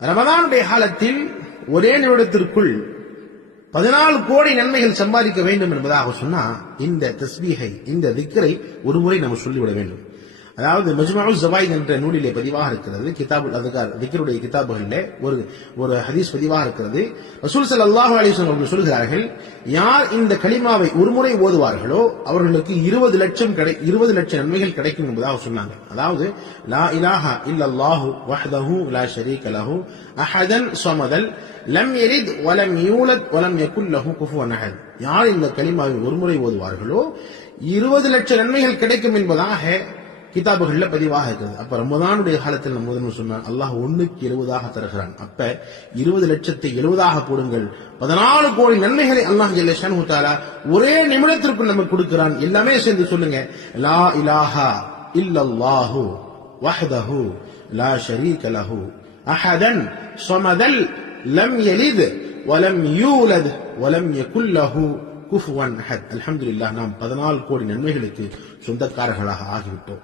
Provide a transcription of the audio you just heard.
ரமதானுடைய காலத்தில் ஒரே நிமிடத்திற்குள் 14 கோடி நன்மைகள் சம்பாதிக்க வேண்டும் என்பதாக சொன்னா இந்த தஸ்பீஹை, இந்த திக்ரை ஒரு முறை நம்ம சொல்லிவிட வேண்டும். அதாவது மஜ்மஉ ஸவாயித் என்ற நூலிலே பதிவாக இருக்கிறது, கிதாபுல் அஸ்கார் திக்ருடைய கிதாபுகளிலே ஒரு ஹதீஸ் பதிவாக இருக்கிறது. ரசூல் ஸல்லல்லாஹு அலைஹி வஸல்லம் அவர்கள் சொல்கிறார்கள், யார் இந்த கலிமாவை ஒரு முறை ஓதுவார்களோ அவர்களுக்கு 20 லட்சம் நன்மைகள் கிடைக்கும் என்பதாக சொன்னாங்க. அதாவது லா இலாஹா இல்லல்லாஹு வஹ்தஹு லா ஷரீக லஹு அஹதன் ஸமதல் லம் யலித் வலம் யூலத் வலம் யகுல் லஹு குஃபுவன் அஹத். யார் இந்த கலிமாவை ஒரு முறை ஓதுவார்களோ 20 லட்சம் நன்மைகள் கிடைக்கும் என்பதாக கிதாபுகள்ல பதிவாக இருக்கிறது. அப்ப ரமதானுடைய காலத்தில் நம்ம முதல்ல சொன்னார், அல்லாஹ் 1க்கு 70 தருகிறான். அப்ப 20 லட்சத்தை 70 போடுங்கள், 14 கோடி நன்மைகளை அல்லாஹ் ஜல்ல ஷானஹு தஆலா ஒரே நிமிடத்திற்கு நமக்கு கொடுக்கிறான். எல்லாமே சேர்ந்து சொல்லுங்க, லா இலாஹா இல்லல்லாஹு வஹ்தஹு லா ஷரீக லஹு அஹதன் ஸமதல் லம் யலித் வலம் யூலத் வலம் யகுல் லஹு குஃபுவன் அஹத். அல்ஹம்துலில்லாஹ், நாம் 14 கோடி நன்மைகளுக்கு சொந்தக்காரர்களாக ஆகிவிட்டோம்.